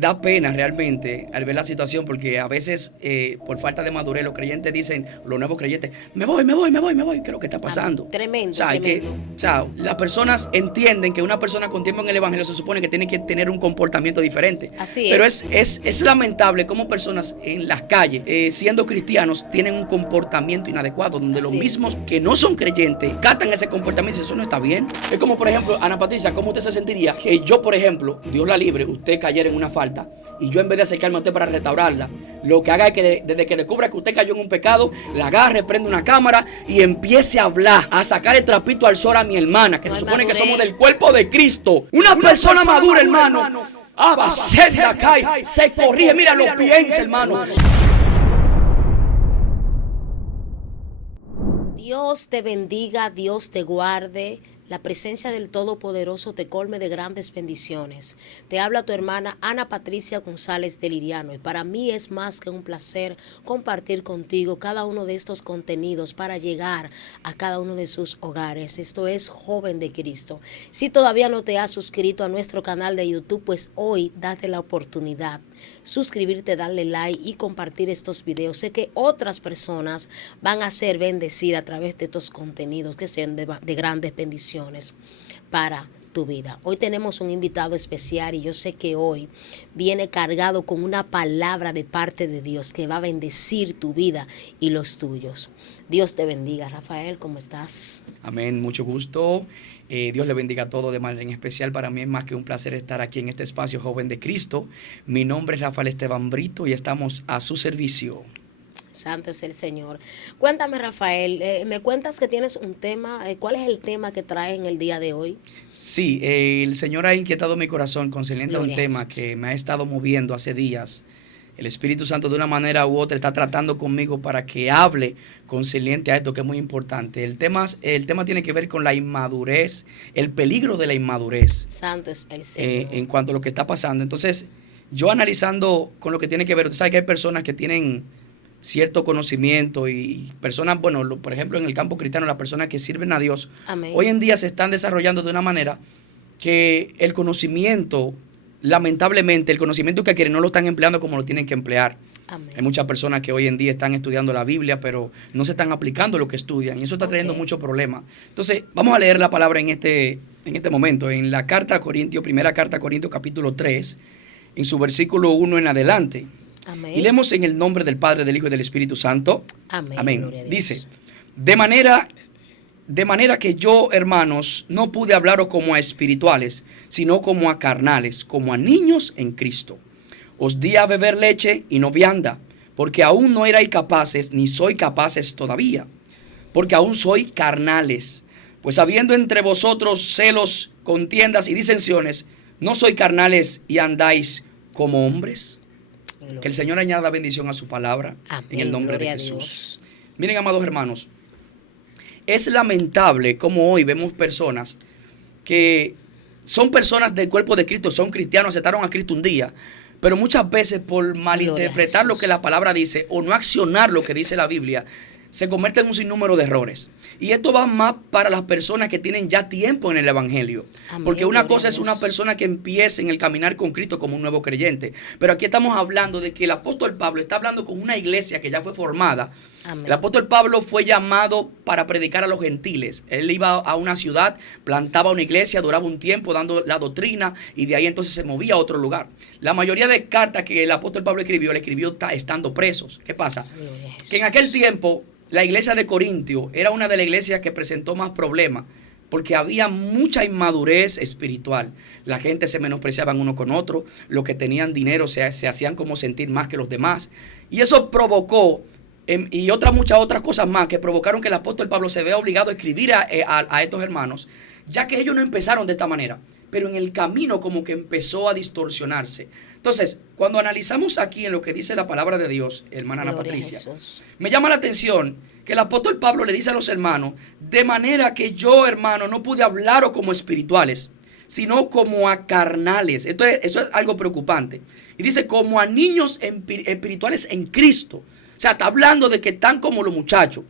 Da pena realmente al ver la situación porque a veces por falta de madurez los creyentes dicen, los nuevos creyentes, me voy, ¿qué es lo que está pasando? O Tremendo, sea, tremendo. las personas entienden que una persona con tiempo en el evangelio se supone que tiene que tener un comportamiento diferente. Así Pero es. es lamentable cómo personas en las calles, siendo cristianos, tienen un comportamiento inadecuado, donde los Así es. mismos que no son creyentes catan ese comportamiento y eso no está bien. Es como, por ejemplo, Ana Patricia, ¿cómo usted se sentiría que yo, por ejemplo, Dios la libre, usted cayera en una falta y yo en vez de acercarme a usted para restaurarla, lo que haga es que desde que descubra que usted cayó en un pecado, la agarre, prende una cámara y empiece a hablar, a sacar el trapito al sol a mi hermana, que No se hay supone que madurez. somos del cuerpo de Cristo? Una persona madura, hermano. Abasenda cae, se corrige, mira, lo piensa, hermano. Dios te bendiga, Dios te guarde. La presencia del Todopoderoso te colme de grandes bendiciones. Te habla tu hermana Ana Patricia González de Liriano y para mí es más que un placer compartir contigo cada uno de estos contenidos para llegar a cada uno de sus hogares. Esto es Joven de Cristo. Si todavía no te has suscrito a nuestro canal de YouTube, pues hoy date la oportunidad. Suscribirte, darle like y compartir estos videos. Sé que otras personas van a ser bendecidas a través de estos contenidos que sean de grandes bendiciones para tu vida. Hoy tenemos un invitado especial y yo sé que hoy viene cargado con una palabra de parte de Dios que va a bendecir tu vida y los tuyos. Dios te bendiga. Rafael, ¿cómo estás? Amén, mucho gusto. Dios le bendiga a todos de manera en especial. Para mí es más que un placer estar aquí en este espacio Joven de Cristo. Mi nombre es Rafael Esteban Brito y estamos a su servicio. Santo es el Señor. Cuéntame, Rafael, me cuentas que tienes un tema. ¿Cuál es el tema que traes en el día de hoy? Sí, el Señor ha inquietado mi corazón concerniente a un Gloria a tema Jesús. que me ha estado moviendo hace días. El Espíritu Santo de una manera u otra está tratando conmigo para que hable concerniente a esto que es muy importante. El tema tiene que ver con la inmadurez, el peligro de la inmadurez Santo es el Señor. en cuanto a lo que está pasando. Entonces, yo analizando con lo que tiene que ver, usted sabe que hay personas que tienen cierto conocimiento y personas, bueno, por ejemplo, en el campo cristiano, las personas que sirven a Dios, Amén. hoy en día se están desarrollando de una manera que el conocimiento, lamentablemente, el conocimiento que adquieren no lo están empleando como lo tienen que emplear. Amén. Hay muchas personas que hoy en día están estudiando la Biblia, pero no se están aplicando lo que estudian y eso está trayendo muchos problemas. Entonces, vamos a leer la palabra en este momento, en la carta a Corintios, primera carta a Corintios, capítulo 3, en su versículo 1 en adelante. Amén. Y leemos en el nombre del Padre, del Hijo y del Espíritu Santo. Amén. Amén. Gloria a Dios. Dice, de manera que yo, hermanos, no pude hablaros como a espirituales, sino como a carnales, como a niños en Cristo. Os di a beber leche y no vianda, porque aún no erais capaces, ni soy capaces todavía, porque aún soy carnales. Pues habiendo entre vosotros celos, contiendas y disensiones, ¿no soy carnales y andáis como hombres? Gloria Que el a Señor Dios. añada bendición a su palabra. Amén. En el nombre Gloria de a Jesús. Dios. Miren, amados hermanos, es lamentable como hoy vemos personas que son personas del cuerpo de Cristo, son cristianos, aceptaron a Cristo un día, pero muchas veces por malinterpretar lo que la palabra dice o no accionar lo que dice la Biblia, se convierte en un sinnúmero de errores. Y esto va más para las personas que tienen ya tiempo en el Evangelio. Amén, Porque una gloria cosa a es Dios. una persona que empiece en el caminar con Cristo como un nuevo creyente. Pero aquí estamos hablando de que el apóstol Pablo está hablando con una iglesia que ya fue formada. Amén. El apóstol Pablo fue llamado para predicar a los gentiles. Él iba a una ciudad, plantaba una iglesia, duraba un tiempo dando la doctrina y de ahí entonces se movía a otro lugar. La mayoría de cartas que el apóstol Pablo escribió, le escribió estando presos. ¿Qué pasa? Gloria a Jesús. Que en aquel tiempo la iglesia de Corintio era una de las iglesias que presentó más problemas porque había mucha inmadurez espiritual. La gente se menospreciaban uno con otro, los que tenían dinero se hacían como sentir más que los demás. Y eso provocó, y muchas otras cosas más, que provocaron que el apóstol Pablo se vea obligado a escribir a estos hermanos, ya que ellos no empezaron de esta manera, pero en el camino como que empezó a distorsionarse. Entonces, cuando analizamos aquí en lo que dice la palabra de Dios, hermana Ana Gloria a Patricia, Jesús. me llama la atención que el apóstol Pablo le dice a los hermanos, de manera que yo, hermano, no pude hablaros como espirituales, sino como a carnales. Eso es algo preocupante. Y dice, como a niños espirituales en Cristo. O sea, está hablando de que están como los muchachos.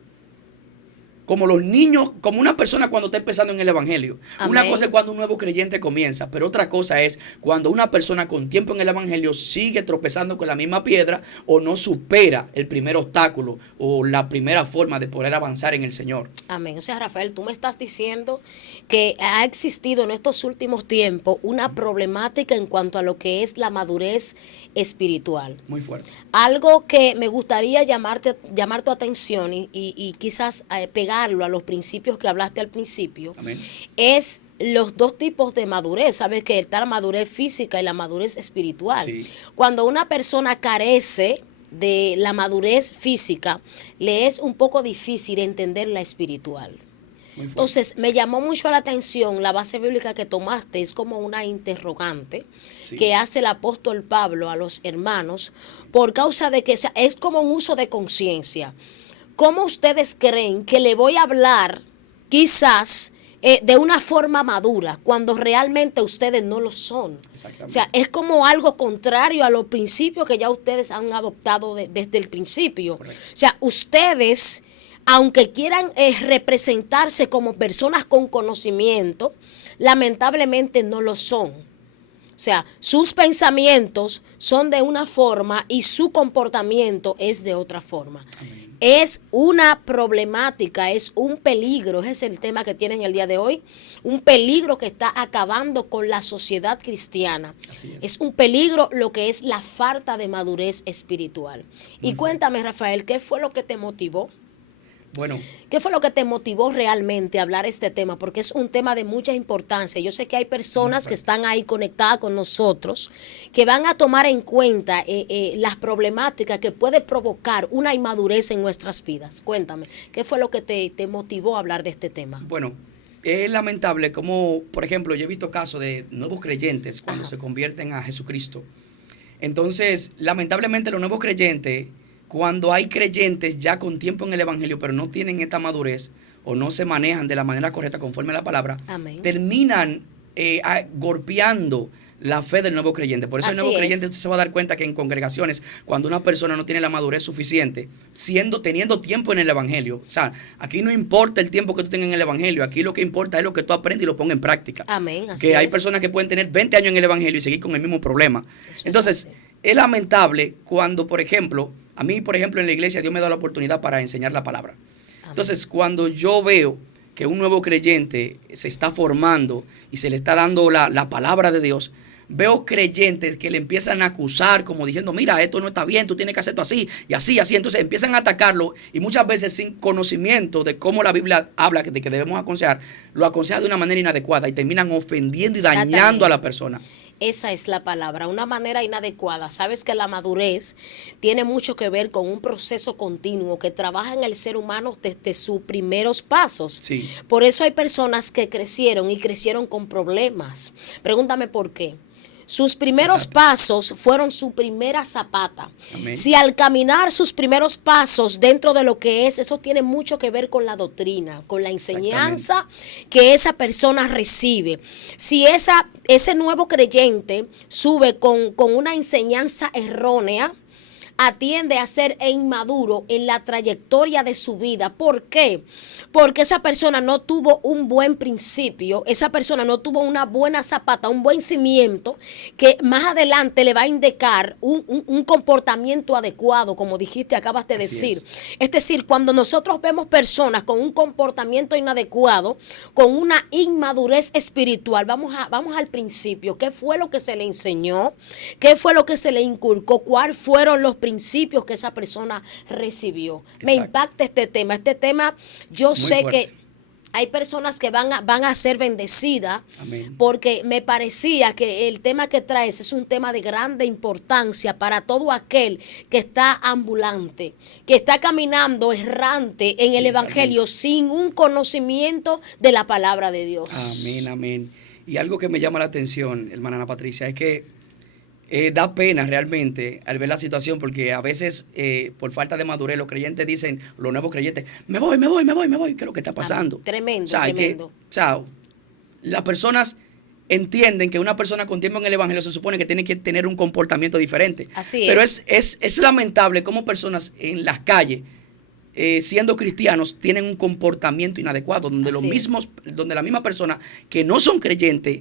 como los niños, como una persona cuando está empezando en el evangelio. Amén. Una cosa es cuando un nuevo creyente comienza, pero otra cosa es cuando una persona con tiempo en el evangelio sigue tropezando con la misma piedra o no supera el primer obstáculo o la primera forma de poder avanzar en el Señor. Amén. O sea, Rafael, tú me estás diciendo que ha existido en estos últimos tiempos una problemática en cuanto a lo que es la madurez espiritual. Muy fuerte. Algo que me gustaría llamar tu atención y quizás pegarlo a los principios que hablaste al principio. Amén. Es los dos tipos de madurez. Sabes que está la madurez física y la madurez espiritual. Sí. Cuando una persona carece de la madurez física, le es un poco difícil entender la espiritual. Entonces, me llamó mucho la atención la base bíblica que tomaste, es como una interrogante que hace el apóstol Pablo a los hermanos por causa de que es como un uso de conciencia. ¿Cómo ustedes creen que le voy a hablar quizás de una forma madura cuando realmente ustedes no lo son? O sea, es como algo contrario a los principios que ya ustedes han adoptado desde el principio. Correcto. O sea, ustedes, aunque quieran representarse como personas con conocimiento, lamentablemente no lo son. O sea, sus pensamientos son de una forma y su comportamiento es de otra forma. Amén. Es una problemática, es un peligro, ese es el tema que tienen el día de hoy, un peligro que está acabando con la sociedad cristiana. Así es un peligro lo que es la falta de madurez espiritual. Y cuéntame, Rafael, ¿qué fue lo que te motivó? Bueno, ¿qué fue lo que te motivó realmente a hablar este tema? Porque es un tema de mucha importancia. Yo sé que hay personas que están ahí conectadas con nosotros que van a tomar en cuenta las problemáticas que puede provocar una inmadurez en nuestras vidas. Cuéntame, ¿qué fue lo que te motivó a hablar de este tema? Bueno, es lamentable como, por ejemplo, yo he visto casos de nuevos creyentes cuando se convierten a Jesucristo. Entonces, lamentablemente los nuevos creyentes, cuando hay creyentes ya con tiempo en el evangelio, pero no tienen esta madurez o no se manejan de la manera correcta conforme a la palabra, Amén, terminan golpeando la fe del nuevo creyente. Por eso el nuevo creyente usted se va a dar cuenta que en congregaciones, cuando una persona no tiene la madurez suficiente, teniendo tiempo en el evangelio, o sea, aquí no importa el tiempo que tú tengas en el evangelio, aquí lo que importa es lo que tú aprendes y lo pongas en práctica. Amén. Que hay personas que pueden tener 20 años en el evangelio y seguir con el mismo problema. Entonces, es lamentable cuando, por ejemplo, a mí, por ejemplo, en la iglesia Dios me da la oportunidad para enseñar la palabra. Amén. Entonces, cuando yo veo que un nuevo creyente se está formando y se le está dando la palabra de Dios, veo creyentes que le empiezan a acusar como diciendo, mira, esto no está bien, tú tienes que hacer esto así y así, así. Entonces empiezan a atacarlo y muchas veces sin conocimiento de cómo la Biblia habla de que debemos aconsejar, lo aconseja de una manera inadecuada y terminan ofendiendo y dañando a la persona. Esa es la palabra, una manera inadecuada. Sabes que la madurez tiene mucho que ver con un proceso continuo que trabaja en el ser humano desde sus primeros pasos. Sí. Por eso hay personas que crecieron y crecieron con problemas. Pregúntame por qué. Sus primeros pasos fueron su primera zapata. Amén. Si al caminar sus primeros pasos dentro de lo que es, eso tiene mucho que ver con la doctrina, con la enseñanza que esa persona recibe. Si ese nuevo creyente sube con una enseñanza errónea, atiende a ser inmaduro en la trayectoria de su vida. ¿Por qué? Porque esa persona no tuvo un buen principio, esa persona no tuvo una buena zapata, un buen cimiento que más adelante le va a indicar un comportamiento adecuado, como dijiste, acabas de decir. Es decir, cuando nosotros vemos personas con un comportamiento inadecuado, con una inmadurez espiritual, vamos al principio. ¿Qué fue lo que se le enseñó? ¿Qué fue lo que se le inculcó? ¿Cuáles fueron los principios que esa persona recibió? Exacto. Me impacta este tema. Este tema yo muy sé fuerte. Que hay personas que van a ser bendecidas. Amén. Porque me parecía que el tema que traes es un tema de grande importancia para todo aquel que está ambulante, que está caminando errante en el evangelio, amén, sin un conocimiento de la palabra de Dios. Amén, amén. Y algo que me llama la atención, hermana Ana Patricia, es que da pena realmente al ver la situación, porque a veces por falta de madurez los creyentes dicen, los nuevos creyentes, me voy, ¿qué es lo que está pasando? Tremendo, o sea, tremendo. Las personas entienden que una persona con tiempo en el evangelio se supone que tiene que tener un comportamiento diferente. Así Pero es. es lamentable cómo personas en las calles siendo cristianos, tienen un comportamiento inadecuado, donde los mismos, donde la misma persona que no son creyentes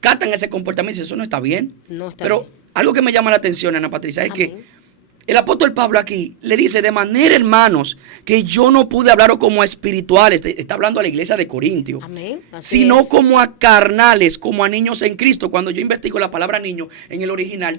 catan ese comportamiento y eso no está bien. No está Pero bien. algo que me llama la atención, Ana Patricia, es Amén. que el apóstol Pablo aquí le dice, de manera, hermanos, que yo no pude hablaros como a espirituales, está hablando a la iglesia de Corintio, Amén. Así sino es. como a carnales, como a niños en Cristo. Cuando yo investigo la palabra niño en el original,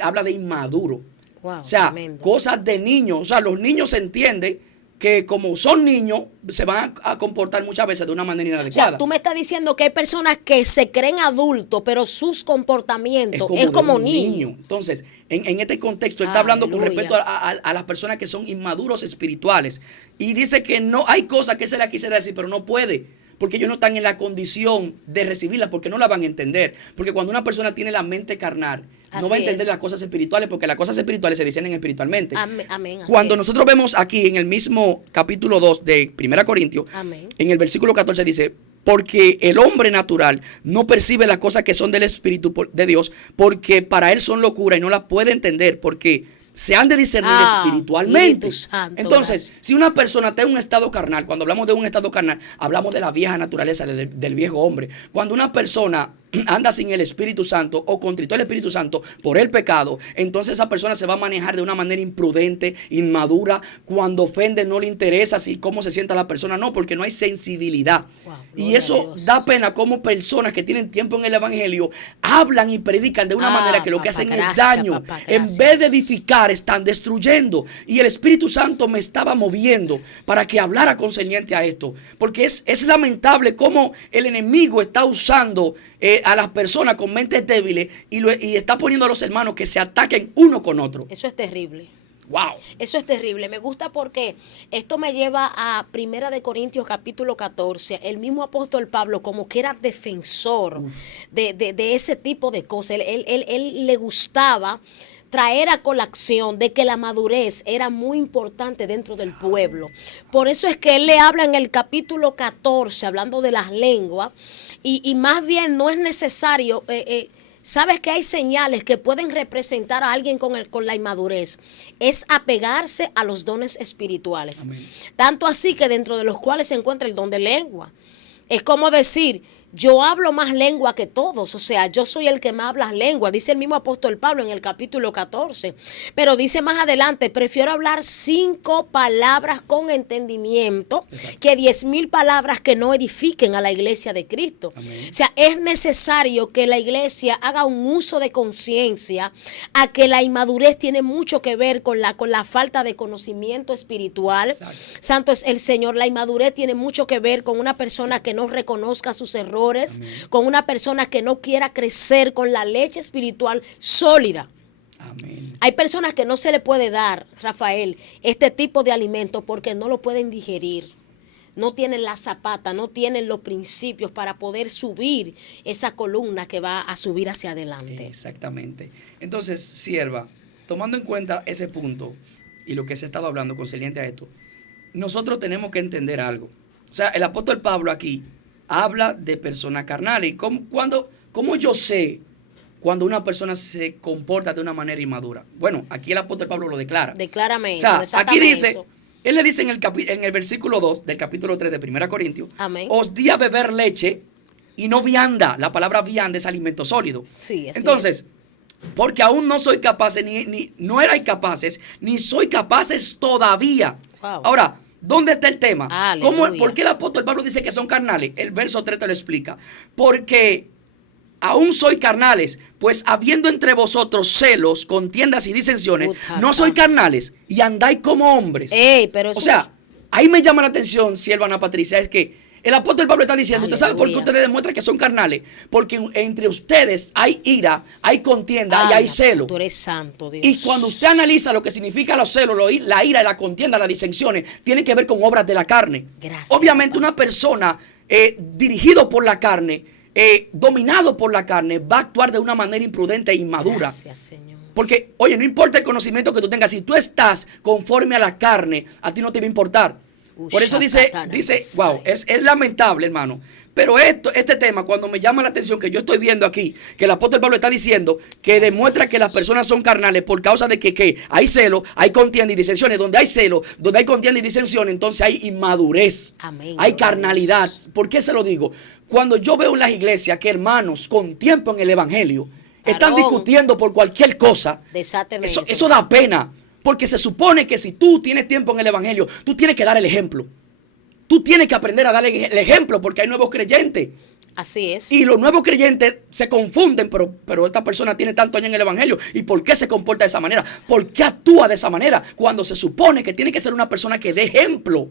habla de inmaduro. Wow, O sea, tremendo. cosas de niños. O sea, los niños se entiende que como son niños, se van a comportar muchas veces de una manera O inadecuada. sea, tú me estás diciendo que hay personas que se creen adultos, pero sus comportamientos es de como un niño. Entonces, en este contexto, él está hablando con Aleluya. respecto a las personas que son inmaduros espirituales. Y dice que no hay cosas que se le quisiera decir, pero no puede. Porque ellos no están en la condición de recibirlas, porque no la van a entender. Porque cuando una persona tiene la mente carnal, no Así va a entender es. las cosas espirituales, porque las cosas espirituales se discernen espiritualmente. Amén. Amén, así Cuando es. nosotros vemos aquí en el mismo capítulo 2 de 1 Corintios, Amén. en el versículo 14 dice, porque el hombre natural no percibe las cosas que son del Espíritu de Dios, porque para él son locura y no las puede entender, porque se han de discernir espiritualmente. Espíritu Santo, Entonces, gracias. si una persona está en un estado carnal, cuando hablamos de un estado carnal, hablamos de la vieja naturaleza, del viejo hombre. Cuando una persona anda sin el Espíritu Santo o contritó el Espíritu Santo por el pecado, entonces esa persona se va a manejar de una manera imprudente, inmadura. Cuando ofende no le interesa si cómo se sienta la persona, no, porque no hay sensibilidad. Wow, Y gloria a eso Dios. da pena como personas que tienen tiempo en el Evangelio hablan y predican de una manera que lo que papá, hacen gracias, es daño. papá, En gracias. vez de edificar, están destruyendo. Y el Espíritu Santo me estaba moviendo para que hablara concerniente a esto. Porque es lamentable cómo el enemigo está usando a las personas con mentes débiles y está poniendo a los hermanos que se ataquen uno con otro. Eso es terrible. ¡Wow! Eso es terrible. Me gusta porque esto me lleva a 1 de Corintios capítulo 14. El mismo apóstol Pablo como que era defensor de ese tipo de cosas. Él le gustaba traer a colación de que la madurez era muy importante dentro del pueblo. Por eso es que él le habla en el capítulo 14, hablando de las lenguas, y más bien no es necesario... Sabes que hay señales que pueden representar a alguien con la inmadurez. Es apegarse a los dones espirituales. Amén. Tanto así que dentro de los cuales se encuentra el don de lengua. Es como decir, yo hablo más lengua que todos, o sea, yo soy el que más habla lengua, dice el mismo apóstol Pablo en el capítulo 14, pero dice más adelante, prefiero hablar 5 palabras con entendimiento que 10,000 palabras que no edifiquen a la iglesia de Cristo. Amén. O sea, es necesario que la iglesia haga un uso de conciencia a que la inmadurez tiene mucho que ver con la falta de conocimiento espiritual. Exacto. Santo es el Señor, la inmadurez tiene mucho que ver con una persona que no reconozca sus errores, Amén. con una persona que no quiera crecer con la leche espiritual sólida. Amén. Hay personas que no se le puede dar, Rafael, este tipo de alimento porque no lo pueden digerir. No tienen la zapata, no tienen los principios para poder subir esa columna que va a subir hacia adelante. Exactamente. Entonces, sierva, tomando en cuenta ese punto y lo que se ha estado hablando concerniente a esto, nosotros tenemos que entender algo. O sea, el apóstol Pablo aquí habla de personas carnales. ¿Y cómo yo sé cuando una persona se comporta de una manera inmadura? Bueno, aquí el apóstol Pablo lo declara. Declárame O sea, eso, aquí desátame dice, eso. él le dice en el versículo 2 del capítulo 3 de 1 Corintios, Amén. os di a beber leche y no vianda. La palabra vianda es alimento sólido. Sí, así Entonces, es. porque aún no soy capaces, no erais capaces, ni soy capaces todavía. Wow. Ahora, ¿dónde está el tema? Aleluya. ¿Por qué el apóstol Pablo dice que son carnales? El verso 3 te lo explica. Porque aún soy carnales, pues habiendo entre vosotros celos, contiendas y disensiones, Puta no soy cara. carnales y andáis como hombres. Ey, pero eso O sea, ahí me llama la atención, sierva Ana Patricia, es que el apóstol Pablo está diciendo, ¿usted sabe por qué Aleluya. ustedes demuestran que son carnales? Porque entre ustedes hay ira, hay contienda y hay celo. Tú eres santo, Dios. Y cuando usted analiza lo que significa los celos, la ira, la contienda, las disensiones, tienen que ver con obras de la carne. Gracias, Obviamente papá. una persona dirigido por la carne, dominado por la carne, va a actuar de una manera imprudente e inmadura. Gracias, Señor. Porque, oye, no importa el conocimiento que tú tengas, si tú estás conforme a la carne, a ti no te va a importar. Por eso dice, wow, es lamentable, hermano. Pero este tema, cuando me llama la atención, que yo estoy viendo aquí, que el apóstol Pablo está diciendo, que demuestra que las personas son carnales por causa de que hay celo, hay contienda y disensiones. Donde hay celo, donde hay contienda y disensiones, entonces hay inmadurez, Amén, hay carnalidad. ¿Por qué se lo digo? Cuando yo veo en las iglesias que hermanos con tiempo en el evangelio están discutiendo por cualquier cosa, eso da pena. Porque se supone que si tú tienes tiempo en el evangelio, tú tienes que dar el ejemplo. Tú tienes que aprender a darle el ejemplo porque hay nuevos creyentes. Así es. Y los nuevos creyentes se confunden, pero esta persona tiene tanto años en el evangelio. ¿Y por qué se comporta de esa manera? ¿Por qué actúa de esa manera? Cuando se supone que tiene que ser una persona que dé ejemplo.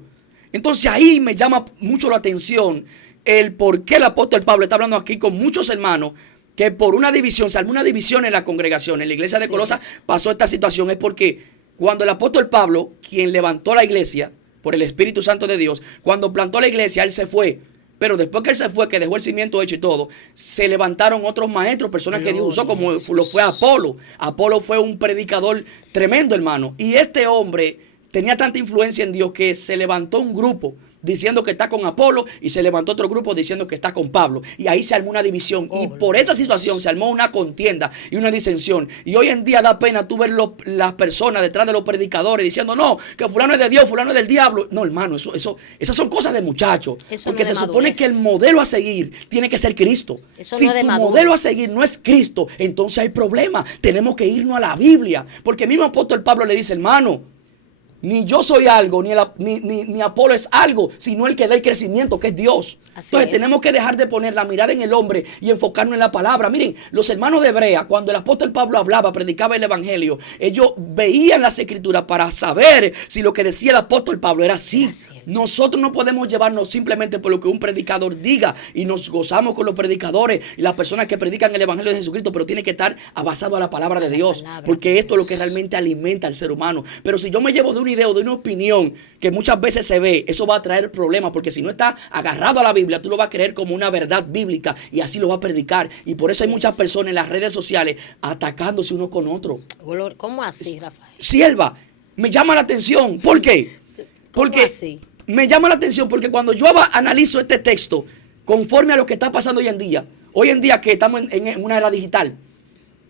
Entonces ahí me llama mucho la atención el por qué el apóstol Pablo está hablando aquí con muchos hermanos que por una división, se armó una división en la congregación. En la iglesia de Colosas pasó esta situación. Es porque cuando el apóstol Pablo, quien levantó la iglesia por el Espíritu Santo de Dios, cuando plantó la iglesia, él se fue. Pero después que él se fue, que dejó el cimiento hecho y todo, se levantaron otros maestros, personas que Dios usó, como lo fue Apolo. Apolo fue un predicador tremendo, hermano. Y este hombre tenía tanta influencia en Dios que se levantó un grupo diciendo que está con Apolo y se levantó otro grupo diciendo que está con Pablo. Y ahí se armó una división. Y por esa situación se armó una contienda y una disensión. Y hoy en día da pena tú ver las personas detrás de los predicadores diciendo, no, que fulano es de Dios, fulano es del diablo. No, hermano, esas son cosas de muchachos. Porque se supone que el modelo a seguir tiene que ser Cristo. Si tu modelo a seguir no es Cristo, entonces hay problema. Tenemos que irnos a la Biblia. Porque el mismo apóstol Pablo le dice, hermano, ni yo soy algo, ni Apolo es algo, sino el que da el crecimiento, que es Dios. Entonces tenemos que dejar de poner la mirada en el hombre y enfocarnos en la palabra. Miren, los hermanos de Hebrea, cuando el apóstol Pablo hablaba, predicaba el evangelio, ellos veían las escrituras para saber si lo que decía el apóstol Pablo era así. Nosotros no podemos llevarnos simplemente por lo que un predicador diga y nos gozamos con los predicadores y las personas que predican el evangelio de Jesucristo, pero tiene que estar basado a la palabra de Dios, porque esto es lo que realmente alimenta al ser humano. Pero si yo me llevo de un idea o de una opinión que muchas veces se ve, eso va a traer problemas, porque si no está agarrado a la Biblia, tú lo vas a creer como una verdad bíblica y así lo vas a predicar. Y por eso hay muchas personas en las redes sociales atacándose uno con otro. ¿Cómo así, Rafael? Sierva, me llama la atención. ¿Por qué? Porque me llama la atención porque cuando yo analizo este texto conforme a lo que está pasando hoy en día que estamos en una era digital,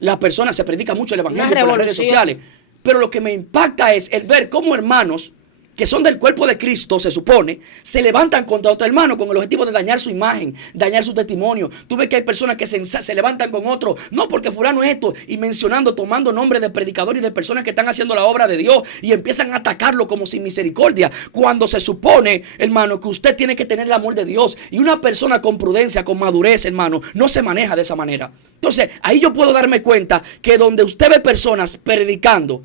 las personas se predica mucho el evangelio por las redes sociales. Pero lo que me impacta es el ver cómo hermanos que son del cuerpo de Cristo, se supone, se levantan contra otro hermano con el objetivo de dañar su imagen, dañar su testimonio. Tú ves que hay personas que se levantan con otro, no porque fulano es esto, y mencionando, tomando nombres de predicadores y de personas que están haciendo la obra de Dios y empiezan a atacarlo como sin misericordia, cuando se supone, hermano, que usted tiene que tener el amor de Dios. Y una persona con prudencia, con madurez, hermano, no se maneja de esa manera. Entonces, ahí yo puedo darme cuenta que donde usted ve personas predicando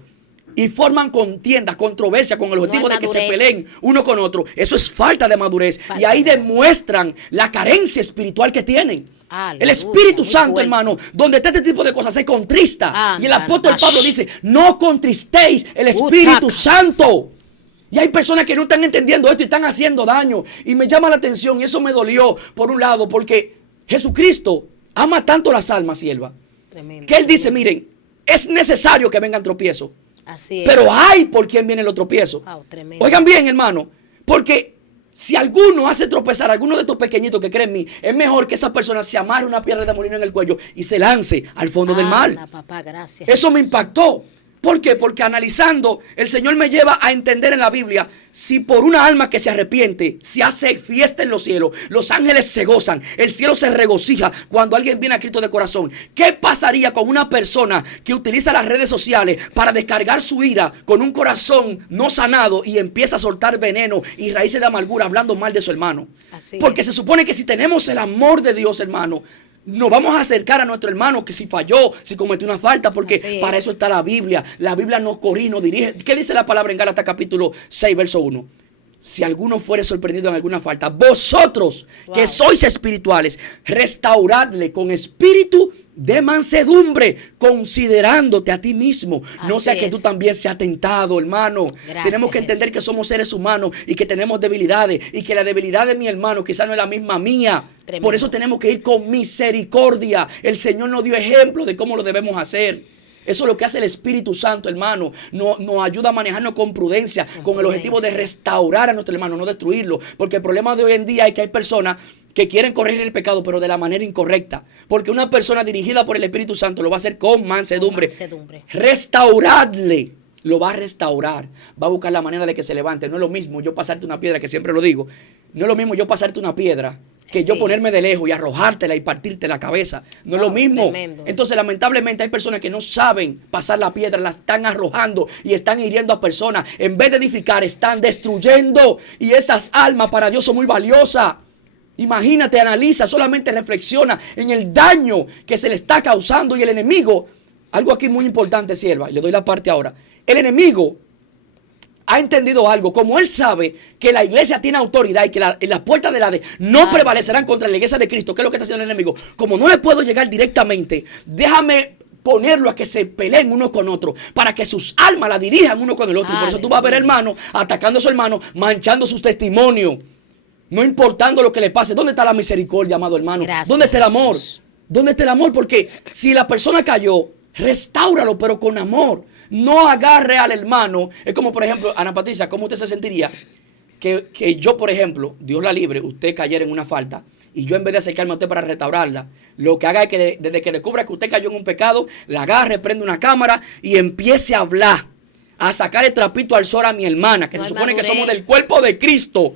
y forman contiendas, controversia con el objetivo de que se peleen uno con otro, eso es falta de madurez. Y ahí demuestran la carencia espiritual que tienen. El Espíritu Santo, hermano, donde está este tipo de cosas, se contrista. Y el apóstol Pablo dice, no contristéis el Espíritu Santo. Y hay personas que no están entendiendo esto y están haciendo daño. Y me llama la atención y eso me dolió por un lado, porque Jesucristo ama tanto las almas, sierva, que Él dice, miren, es necesario que vengan tropiezos. Así es. Pero hay por quién vienen los tropiezos. Oigan bien, hermano, porque si alguno hace tropezar a alguno de estos pequeñitos que creen en mí, es mejor que esa persona se amarre una piedra de molino en el cuello y se lance al fondo del mar. Papá, gracias. Eso me impactó. ¿Por qué? Porque analizando, el Señor me lleva a entender en la Biblia, si por una alma que se arrepiente, se hace fiesta en los cielos, los ángeles se gozan, el cielo se regocija cuando alguien viene a Cristo de corazón. ¿Qué pasaría con una persona que utiliza las redes sociales para descargar su ira con un corazón no sanado y empieza a soltar veneno y raíces de amargura hablando mal de su hermano? Porque se supone que si tenemos el amor de Dios, hermano, nos vamos a acercar a nuestro hermano que si falló, si cometió una falta, porque para eso está la Biblia. La Biblia nos corrige, nos dirige. ¿Qué dice la palabra en Gálatas capítulo 6, verso 1? Si alguno fuere sorprendido en alguna falta, vosotros que sois espirituales, restauradle con espíritu de mansedumbre, considerándote a ti mismo. No sea que tú también seas tentado, hermano. Tenemos que entender que somos seres humanos y que tenemos debilidades y que la debilidad de mi hermano quizás no es la misma mía. Por eso tenemos que ir con misericordia. El Señor nos dio ejemplo de cómo lo debemos hacer. Eso es lo que hace el Espíritu Santo, hermano. Nos ayuda a manejarnos con prudencia, con el objetivo de restaurar a nuestro hermano, no destruirlo. Porque el problema de hoy en día es que hay personas que quieren corregir el pecado, pero de la manera incorrecta. Porque una persona dirigida por el Espíritu Santo lo va a hacer con mansedumbre. Restaurarle. Lo va a restaurar. Va a buscar la manera de que se levante. No es lo mismo yo pasarte una piedra, que siempre lo digo. No es lo mismo yo pasarte una piedra que yo ponerme de lejos y arrojártela y partirte la cabeza. No es lo mismo. Tremendo. Entonces, lamentablemente, hay personas que no saben pasar la piedra, la están arrojando y están hiriendo a personas. En vez de edificar, están destruyendo. Y esas almas para Dios son muy valiosas. Imagínate, analiza, solamente reflexiona en el daño que se le está causando. Y el enemigo, algo aquí muy importante, sierva, y le doy la parte ahora. El enemigo ha entendido algo. Como él sabe que la iglesia tiene autoridad y que las puertas del Hades no prevalecerán contra la iglesia de Cristo, ¿qué es lo que está haciendo el enemigo? Como no le puedo llegar directamente, déjame ponerlo a que se peleen unos con otros, para que sus almas la dirijan uno con el otro. Y por eso tú vas a ver hermanos atacando a su hermano, manchando sus testimonios, no importando lo que le pase. ¿Dónde está la misericordia, amado hermano? Gracias. ¿Dónde está el amor? ¿Dónde está el amor? Porque si la persona cayó, restáuralo, pero con amor. No agarre al hermano. Es como, por ejemplo, Ana Patricia, ¿cómo usted se sentiría que yo, por ejemplo, Dios la libre, usted cayera en una falta y yo, en vez de acercarme a usted para restaurarla, lo que haga es que desde que descubra que usted cayó en un pecado, la agarre, prende una cámara y empiece a hablar, a sacar el trapito al sol a mi hermana, que no se supone que somos del cuerpo de Cristo?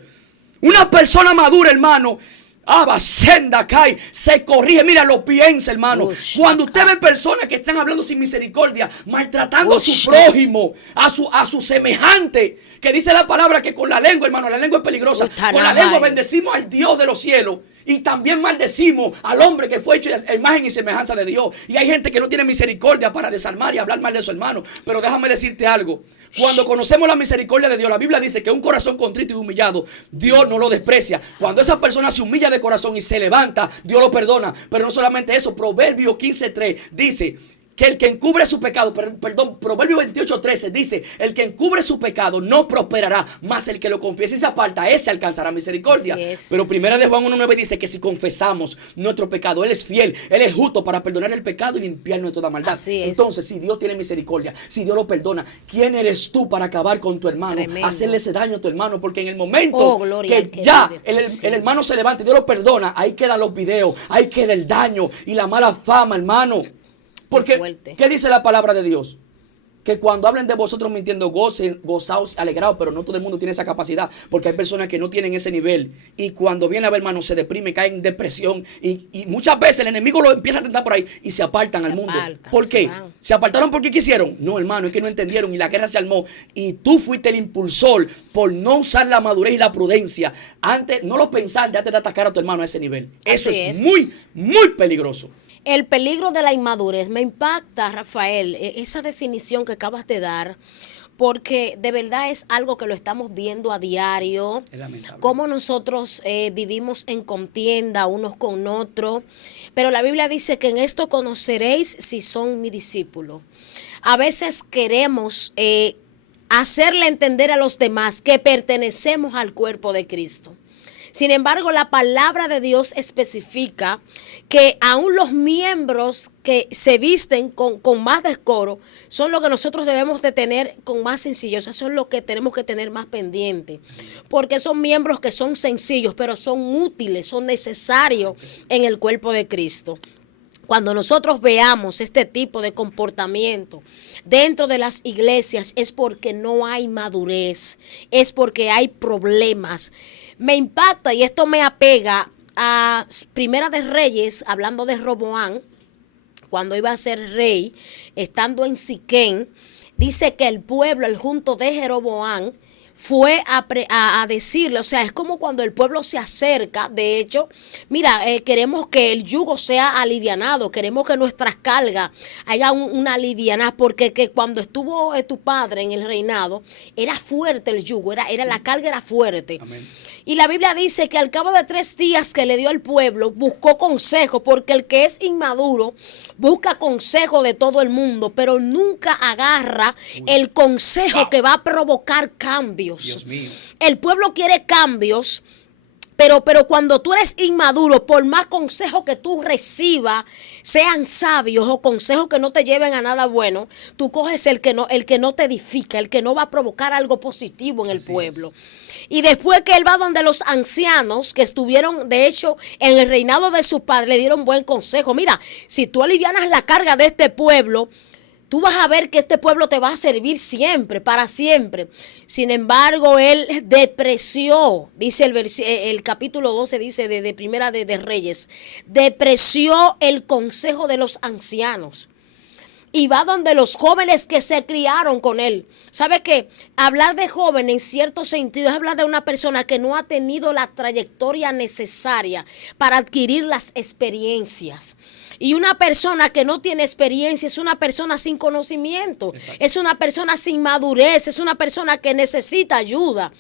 Una persona madura, hermano, Abasenda cae, se corrige, mira, lo piensa, hermano. Cuando usted ve personas que están hablando sin misericordia, maltratando a su prójimo, a su semejante, que dice la palabra que con la lengua, hermano, la lengua es peligrosa. Con la lengua bendecimos al Dios de los cielos y también maldecimos al hombre que fue hecho a imagen y semejanza de Dios. Y hay gente que no tiene misericordia para desarmar y hablar mal de su hermano. Pero déjame decirte algo. Cuando conocemos la misericordia de Dios, la Biblia dice que un corazón contrito y humillado, Dios no lo desprecia. Cuando esa persona se humilla de corazón y se levanta, Dios lo perdona. Pero no solamente eso, Proverbios 15:3 dice que el que encubre su pecado, Proverbios 28:13 dice, el que encubre su pecado no prosperará, mas el que lo confiese y se aparta, ese alcanzará misericordia. Pero primera de Juan 1:9 dice que si confesamos nuestro pecado, Él es fiel, Él es justo para perdonar el pecado y limpiarnos de toda maldad. Entonces, si Dios tiene misericordia, si Dios lo perdona, ¿quién eres tú para acabar con tu hermano? Tremendo. Hacerle ese daño a tu hermano, porque en el momento que ya el hermano se levanta y Dios lo perdona, ahí quedan los videos, ahí queda el daño y la mala fama, hermano. Porque, ¿qué dice la palabra de Dios? Que cuando hablen de vosotros mintiendo, gozaos, alegraos, pero no todo el mundo tiene esa capacidad, porque hay personas que no tienen ese nivel, y cuando viene a ver, hermano, se deprime, cae en depresión, y muchas veces el enemigo lo empieza a tentar por ahí, y se apartan al mundo. ¿Por qué? ¿Se apartaron porque quisieron? No, hermano, es que no entendieron, y la guerra se armó, y tú fuiste el impulsor por no usar la madurez y la prudencia, antes, no lo pensar de antes de atacar a tu hermano a ese nivel. Eso es muy, muy peligroso. El peligro de la inmadurez. Me impacta, Rafael, esa definición que acabas de dar, porque de verdad es algo que lo estamos viendo a diario. Es lamentable. Cómo nosotros vivimos en contienda unos con otros. Pero la Biblia dice que en esto conoceréis si son mi discípulos. A veces queremos hacerle entender a los demás que pertenecemos al cuerpo de Cristo. Sin embargo, la palabra de Dios especifica que aún los miembros que se visten con más decoro son lo que nosotros debemos de tener con más sencillez. Eso es lo que tenemos que tener más pendiente. Porque son miembros que son sencillos, pero son útiles, son necesarios en el cuerpo de Cristo. Cuando nosotros veamos este tipo de comportamiento dentro de las iglesias es porque no hay madurez, es porque hay problemas. Me impacta y esto me apega a Primera de Reyes, hablando de Roboam, cuando iba a ser rey, estando en Siquén, dice que el pueblo, el junto de Jeroboam, fue a decirle, o sea, es como cuando el pueblo se acerca, de hecho, mira, queremos que el yugo sea alivianado, queremos que nuestras cargas haya una alivianada, porque que cuando estuvo tu padre en el reinado, era fuerte el yugo, la carga era fuerte. Amén. Y la Biblia dice que al cabo de 3 días que le dio al pueblo, buscó consejo, porque el que es inmaduro busca consejo de todo el mundo, pero nunca agarra el consejo que va a provocar cambios. Dios mío. El pueblo quiere cambios Pero cuando tú eres inmaduro, por más consejo que tú recibas, sean sabios o consejos que no te lleven a nada bueno, tú coges el que no te edifica, el que no va a provocar algo positivo en el pueblo. Y después que él va donde los ancianos que estuvieron, de hecho, en el reinado de su padre, le dieron buen consejo. Mira, si tú alivianas la carga de este pueblo, tú vas a ver que este pueblo te va a servir siempre, para siempre. Sin embargo, él depreció, dice el capítulo 12, dice de Primera de Reyes, depreció el consejo de los ancianos. Y va donde los jóvenes que se criaron con él. ¿Sabe qué? Hablar de joven en cierto sentido es hablar de una persona que no ha tenido la trayectoria necesaria para adquirir las experiencias. Y una persona que no tiene experiencia es una persona sin conocimiento. Exacto. Es una persona sin madurez, es una persona que necesita ayuda.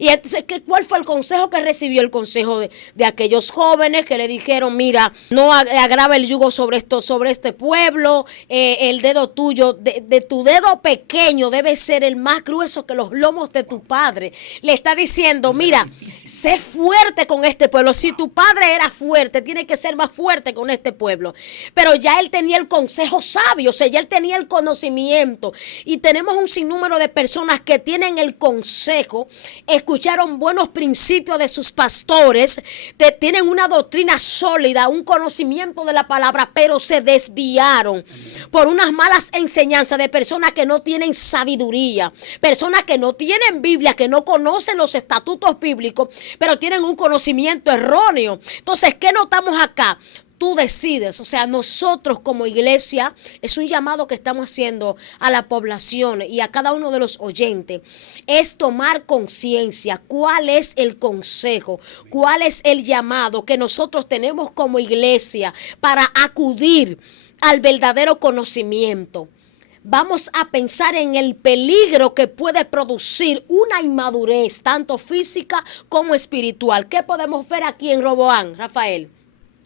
Y entonces, ¿cuál fue el consejo que recibió? El consejo de aquellos jóvenes que le dijeron, mira, no agrava el yugo sobre este pueblo, el dedo tuyo, de tu dedo pequeño debe ser el más grueso que los lomos de tu padre. Le está diciendo, mira, sé fuerte con este pueblo. Si tu padre era fuerte, tiene que ser más fuerte con este pueblo. Pero ya él tenía el consejo sabio, o sea, ya él tenía el conocimiento. Y tenemos un sinnúmero de personas que tienen el consejo, escucharon buenos principios de sus pastores, tienen una doctrina sólida, un conocimiento de la palabra, pero se desviaron por unas malas enseñanzas de personas que no tienen sabiduría, personas que no tienen Biblia, que no conocen los estatutos bíblicos, pero tienen un conocimiento erróneo. Entonces, ¿qué notamos acá? Tú decides, o sea, nosotros como iglesia, es un llamado que estamos haciendo a la población y a cada uno de los oyentes, es tomar conciencia, cuál es el consejo, cuál es el llamado que nosotros tenemos como iglesia para acudir al verdadero conocimiento. Vamos a pensar en el peligro que puede producir una inmadurez, tanto física como espiritual. ¿Qué podemos ver aquí en Roboam, Rafael?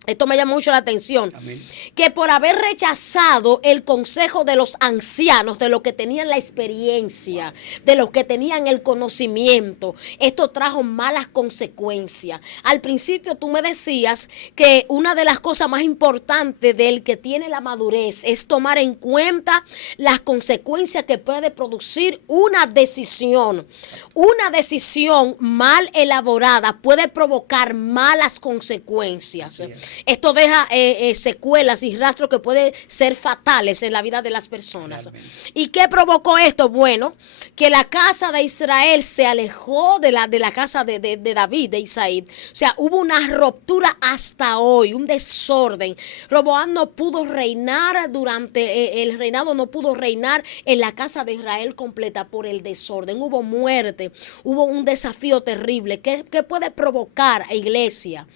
Esto me llama mucho la atención. Amén. Que por haber rechazado el consejo de los ancianos, de los que tenían la experiencia, de los que tenían el conocimiento, esto trajo malas consecuencias. Al principio tú me decías que una de las cosas más importantes del que tiene la madurez es tomar en cuenta las consecuencias que puede producir una decisión. Una decisión mal elaborada puede provocar malas consecuencias. Esto deja secuelas y rastros que pueden ser fatales en la vida de las personas. Realmente. ¿Y qué provocó esto? Bueno, que la casa de Israel se alejó de la casa de David, de Isaí. O sea, hubo una ruptura hasta hoy, un desorden. Roboam no pudo reinar durante el reinado, no pudo reinar en la casa de Israel completa por el desorden. Hubo muerte, hubo un desafío terrible. ¿Qué puede provocar, iglesia?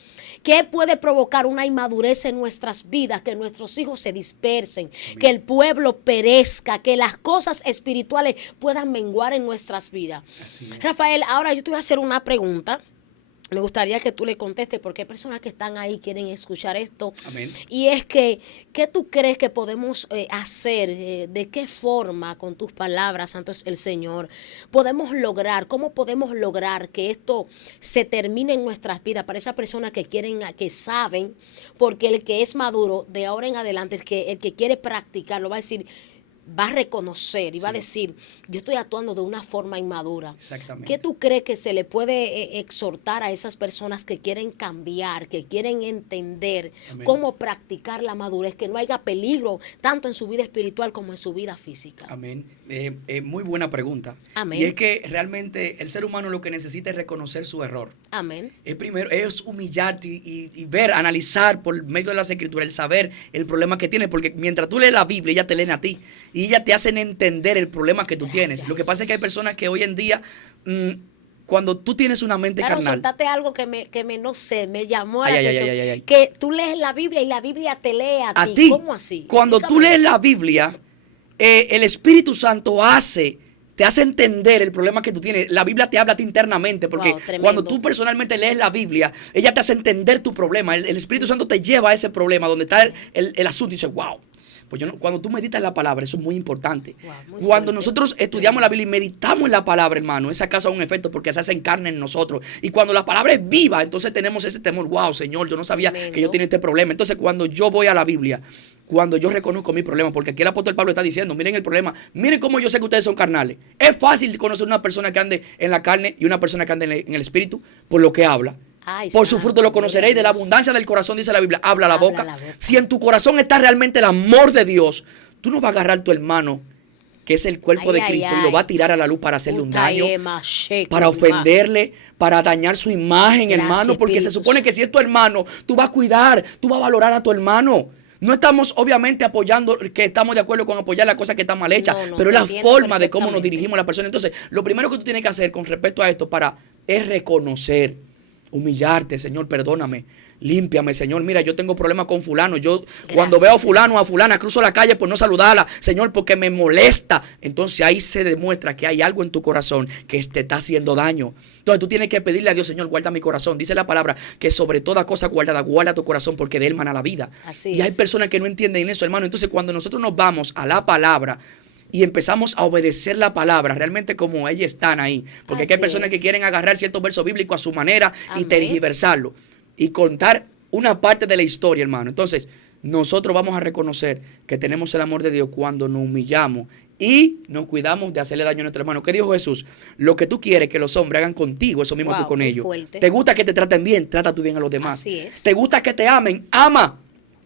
¿Qué puede provocar una inmadurez en nuestras vidas? Que nuestros hijos se dispersen, que el pueblo perezca, que las cosas espirituales puedan menguar en nuestras vidas. Rafael, ahora yo te voy a hacer una pregunta. Me gustaría que tú le contestes porque hay personas que están ahí, quieren escuchar esto. Amén. Y es que, ¿qué tú crees que podemos hacer? ¿De qué forma, con tus palabras, Santo es el Señor, podemos lograr, cómo podemos lograr que esto se termine en nuestras vidas para esas personas que quieren, que saben, porque el que es maduro, de ahora en adelante, el que quiere practicarlo, va a decir, va a reconocer y va a decir, yo estoy actuando de una forma inmadura. Exactamente. ¿Qué tú crees que se le puede exhortar a esas personas que quieren cambiar, que quieren entender cómo practicar la madurez, que no haya peligro tanto en su vida espiritual como en su vida física? Amén. Muy buena pregunta. Amén. Y es que realmente el ser humano lo que necesita es reconocer su error. Amén. Primero es humillarte y ver, analizar por medio de las escrituras, el saber el problema que tienes, porque mientras tú lees la Biblia, ella te leen a ti y ella te hacen entender el problema que tú tienes. Lo que pasa es que hay personas que hoy en día, cuando tú tienes una mente carnal. Soltate algo que me no sé, me llamó a la atención. Que tú lees la Biblia y la Biblia te lee a ti. ¿Cómo así? Cuando tú lees la Biblia, el Espíritu Santo te hace entender el problema que tú tienes. La Biblia te habla a ti internamente, porque cuando tú personalmente lees la Biblia, ella te hace entender tu problema. El Espíritu Santo te lleva a ese problema donde está el asunto y dice, wow. Pues cuando tú meditas en la palabra, eso es muy importante. Wow, muy Cuando fuerte. nosotros estudiamos la Biblia y meditamos en la palabra, hermano, esa causa un efecto porque se hace en carne en nosotros. Y cuando la palabra es viva, entonces tenemos ese temor. Wow, Señor, yo no sabía que yo tenía este problema. Entonces, cuando yo voy a la Biblia, cuando yo reconozco mi problema, porque aquí el apóstol Pablo está diciendo, miren el problema, miren cómo yo sé que ustedes son carnales. Es fácil conocer una persona que ande en la carne y una persona que ande en el espíritu por lo que habla. Ay, Por su santo, fruto lo conoceréis. De la Dios. abundancia del corazón, dice la Biblia, habla la Habla boca. la boca. Si en tu corazón está realmente el amor de Dios, tú no vas a agarrar a tu hermano, que es el cuerpo Ay, de ay, Cristo, y ay. lo va a tirar a la luz para hacerle un daño, Utaema, sheku, para ofenderle, para dañar su imagen, Gracias, hermano, porque se Espíritu supone que si es tu hermano, tú vas a cuidar, tú vas a valorar a tu hermano. No estamos obviamente apoyando, que estamos de acuerdo con apoyar las cosas que están mal hechas, No, no, pero es te la entiendo forma de cómo nos perfectamente. dirigimos a la persona. Entonces, lo primero que tú tienes que hacer con respecto a esto es reconocer, humillarte. Señor, perdóname, límpiame, Señor. Mira, yo tengo problemas con fulano. Yo cuando veo a fulano o a fulana, cruzo la calle por no saludarla, Señor, porque me molesta. Entonces ahí se demuestra que hay algo en tu corazón que te está haciendo daño. Entonces tú tienes que pedirle a Dios, Señor, guarda mi corazón. Dice la palabra que sobre toda cosa guardada, guarda tu corazón porque de él mana la vida. Así y hay es. personas que no entienden eso, hermano. Entonces cuando nosotros nos vamos a la palabra y empezamos a obedecer la palabra, realmente como ellas están ahí. Porque aquí hay Así personas que es. quieren agarrar ciertos versos bíblicos a su manera y Amén. tergiversarlo y contar una parte de la historia, hermano. Entonces, nosotros vamos a reconocer que tenemos el amor de Dios cuando nos humillamos y nos cuidamos de hacerle daño a nuestro hermano. ¿Qué dijo Jesús? Lo que tú quieres que los hombres hagan contigo, eso mismo Wow, tú con muy ellos. fuerte. ¿Te gusta que te traten bien? Trata tú bien a los demás. Así es. ¿Te gusta que te amen? Ama.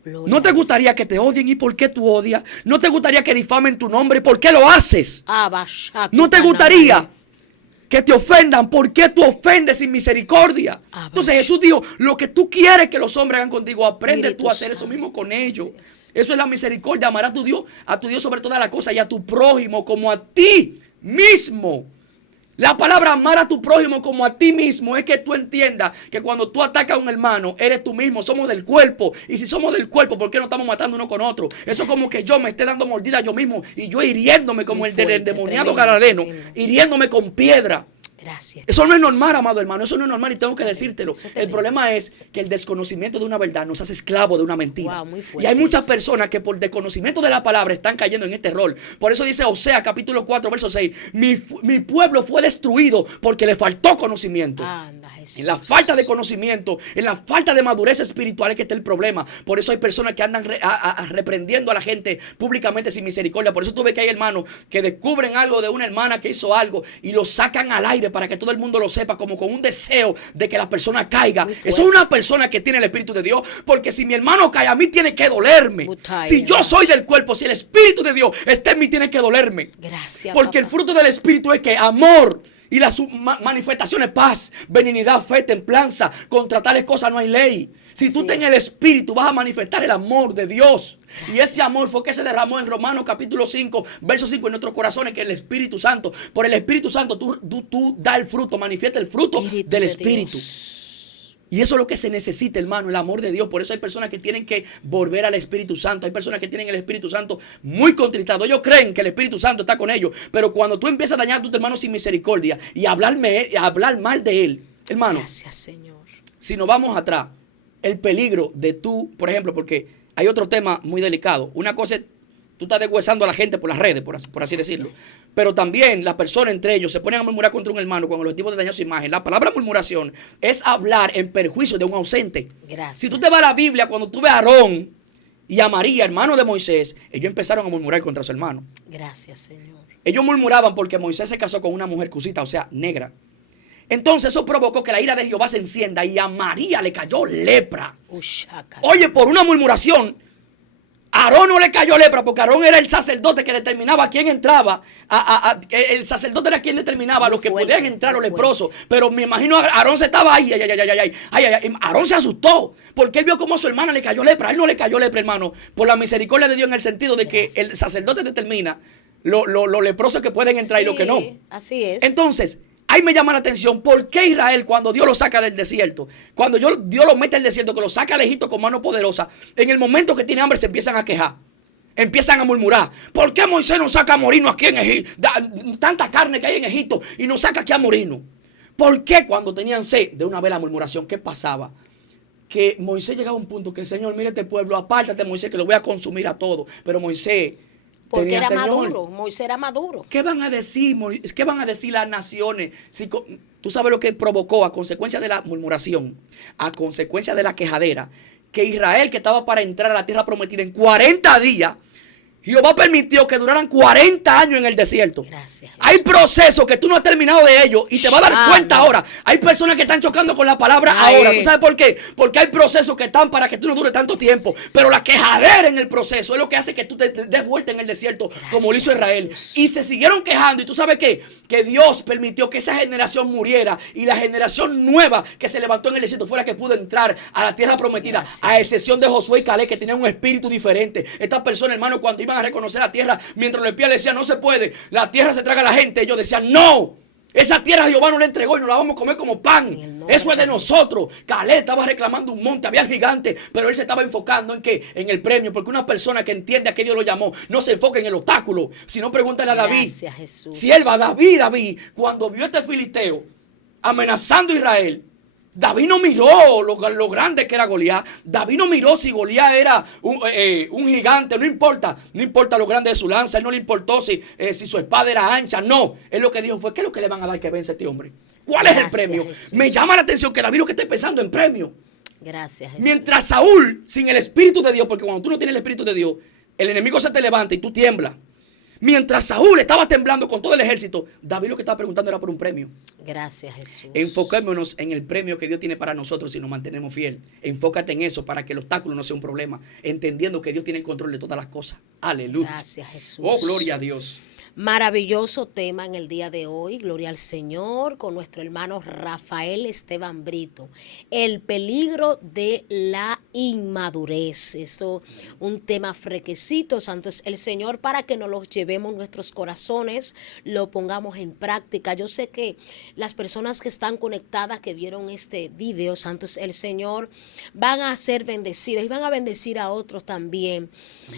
Gloria ¿No te a Dios. gustaría que te odien? ¿Y por qué tú odias? ¿No te gustaría que difamen tu nombre? ¿Y por qué lo haces? Abashaku, ¿No te Panamá. gustaría que te ofendan? ¿Por qué tú ofendes sin misericordia? Ah, Entonces vaya. Jesús dijo, lo que tú quieres que los hombres hagan contigo, aprende Espíritu tú a hacer eso Santo. mismo con ellos. Así es. Eso es la misericordia, amar a tu Dios sobre todas las cosas y a tu prójimo como a ti mismo. La palabra amar a tu prójimo como a ti mismo es que tú entiendas que cuando tú atacas a un hermano, eres tú mismo, somos del cuerpo. Y si somos del cuerpo, ¿por qué no estamos matando uno con otro? Eso es como que yo me esté dando mordida yo mismo y yo hiriéndome como Muy el del fuerte, endemoniado tremendo, gadareno, tremendo. hiriéndome con piedra. Gracias. Eso no es normal, amado hermano, eso no es normal y tengo que decírtelo. eso es El terrible. problema es que el desconocimiento de una verdad nos hace esclavos de una mentira. Wow, muy Y fuerte hay muchas eso. personas que por desconocimiento de la palabra están cayendo en este rol. Por eso dice Osea capítulo 4, verso 6, mi pueblo fue destruido porque le faltó conocimiento. Anda, Jesús. En la falta de conocimiento, en la falta de madurez espiritual es que está el problema. Por eso hay personas que andan reprendiendo a la gente públicamente sin misericordia. Por eso tú ves que hay hermanos que descubren algo de una hermana que hizo algo y lo sacan al aire para que todo el mundo lo sepa, como con un deseo de que la persona caiga. Muy Eso fuerte. es una persona que tiene el Espíritu de Dios. Porque si mi hermano cae, a mí tiene que dolerme. Butaya, Si yo soy del cuerpo, si el Espíritu de Dios está en mí, tiene que dolerme. Gracias. Porque el papá. fruto del Espíritu es que amor y las manifestaciones, paz, benignidad, fe, templanza. Contra tales cosas no hay ley. Si tú Sí. tienes el Espíritu, vas a manifestar el amor de Dios. Y Gracias. ese amor fue que se derramó en Romanos capítulo 5, verso 5 en nuestros corazones, que el Espíritu Santo, por el Espíritu Santo, tú da el fruto, manifiesta el fruto Espíritu del de Espíritu. Dios. Y eso es lo que se necesita, hermano, el amor de Dios. Por eso hay personas que tienen que volver al Espíritu Santo. Hay personas que tienen el Espíritu Santo muy contritado. Ellos creen que el Espíritu Santo está con ellos. Pero cuando tú empiezas a dañar a tu hermano sin misericordia y a hablar mal de él, hermano, Gracias, Señor. si nos vamos atrás, el peligro de tú, por ejemplo, porque hay otro tema muy delicado. Una cosa es, tú estás deshuesando a la gente por las redes, por así decirlo. es. Pero también las personas entre ellos se ponen a murmurar contra un hermano con el objetivo de dañar su imagen. La palabra murmuración es hablar en perjuicio de un ausente. Gracias. Si tú te vas a la Biblia, cuando tú ves a Aarón y a María, hermano de Moisés, ellos empezaron a murmurar contra su hermano. Gracias, Señor. Ellos murmuraban porque Moisés se casó con una mujer cusita, o sea, negra. Entonces eso provocó que la ira de Jehová se encienda y a María le cayó lepra. Ushaka. Oye, por una murmuración, a Aarón no le cayó lepra porque Aarón era el sacerdote que determinaba quién entraba. El sacerdote era quien determinaba Muy los que fuerte, podían entrar los muy leprosos. Pero me imagino a Aarón se estaba ahí. Aarón se asustó porque él vio cómo a su hermana le cayó lepra. A él no le cayó lepra, hermano, por la misericordia de Dios en el sentido de que el sacerdote determina los leprosos que pueden entrar y los que no. Así es. Entonces, ahí me llama la atención, ¿por qué Israel cuando Dios lo saca del desierto, cuando Dios lo mete al desierto, que lo saca de Egipto con mano poderosa, en el momento que tiene hambre se empiezan a quejar, empiezan a murmurar? ¿Por qué Moisés nos saca a morirnos aquí en Egipto? Tanta carne que hay en Egipto y nos saca aquí a morirnos. ¿Por qué cuando tenían sed? De una vez la murmuración, ¿qué pasaba? que Moisés llegaba a un punto que, Señor, mire este pueblo, apártate, Moisés, que lo voy a consumir a todo. Pero Moisés Porque tenía, era Señor, maduro, Moisés era maduro. ¿qué van a decir? ¿Qué van a decir las naciones? Tú sabes lo que provocó a consecuencia de la murmuración, a consecuencia de la quejadera, que Israel, que estaba para entrar a la tierra prometida en 40 días, Jehová permitió que duraran 40 años en el desierto. Gracias. Hay procesos que tú no has terminado de ellos y te vas a dar cuenta ahora. Hay personas que están chocando con la palabra ahora. ¿Tú sabes por qué? Porque hay procesos que están para que tú no dure tanto tiempo. Sí. Pero la quejadera en el proceso es lo que hace que tú te des vuelta en el desierto. Gracias, como lo hizo Israel. Jesús. Y se siguieron quejando. Y tú sabes qué? Que Dios permitió que esa generación muriera y la generación nueva que se levantó en el desierto fue la que pudo entrar a la tierra prometida. Gracias. A excepción de Josué y Caleb, que tenían un espíritu diferente. Estas personas, hermano, cuando iban a reconocer la tierra, mientras los espías le decían no se puede, la tierra se traga a la gente, ellos decían no, esa tierra Jehová nos la entregó y nos la vamos a comer como pan, eso es de nosotros. Caleb estaba reclamando un monte, había gigantes, pero él se estaba enfocando en que en el premio, porque una persona que entiende a qué Dios lo llamó no se enfoca en el obstáculo, sino pregúntale a David. Gracias, Jesús. Sierva, David, cuando vio a este filisteo amenazando a Israel, David no miró lo grande que era Goliat. David no miró si Goliat era un gigante. No importa lo grande de su lanza. Él no le importó si su espada era ancha. No, él lo que dijo fue, ¿qué es lo que le van a dar que vence a este hombre? ¿Cuál es el premio? Jesús. Me llama la atención que David lo que esté pensando en premio. Gracias, Jesús. Mientras Saúl, sin el Espíritu de Dios, porque cuando tú no tienes el Espíritu de Dios, el enemigo se te levanta y tú tiemblas. Mientras Saúl estaba temblando con todo el ejército, David lo que estaba preguntando era por un premio. Gracias, Jesús. Enfoquémonos en el premio que Dios tiene para nosotros si nos mantenemos fieles. Enfócate en eso para que el obstáculo no sea un problema, entendiendo que Dios tiene el control de todas las cosas. Aleluya. Gracias, Jesús. Oh, gloria a Dios. Maravilloso tema en el día de hoy, gloria al Señor, con nuestro hermano Rafael Esteban Brito. El peligro de la inmadurez. Eso, un tema frequecito, santo es el Señor, para que nos lo llevemos en nuestros corazones, lo pongamos en práctica. Yo sé que las personas que están conectadas, que vieron este video, santo es el Señor, van a ser bendecidas y van a bendecir a otros también.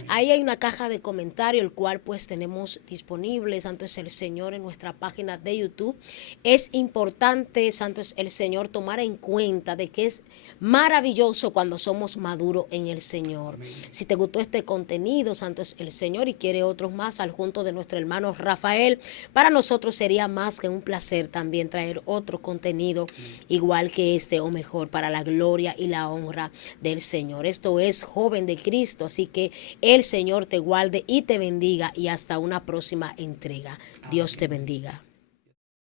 Ahí hay una caja de comentarios, el cual pues tenemos disponible. Santo es el Señor, en nuestra página de YouTube. Es importante, santo es el Señor, tomar en cuenta de que es maravilloso cuando somos maduros en el Señor. Amén. Si te gustó este contenido, santo es el Señor, y quiere otros más al junto de nuestro hermano Rafael, para nosotros sería más que un placer también traer otro contenido igual que este o mejor, para la gloria y la honra del Señor. Esto es Joven de Cristo, así que el Señor te guarde y te bendiga, y hasta una próxima entrega. Dios te bendiga.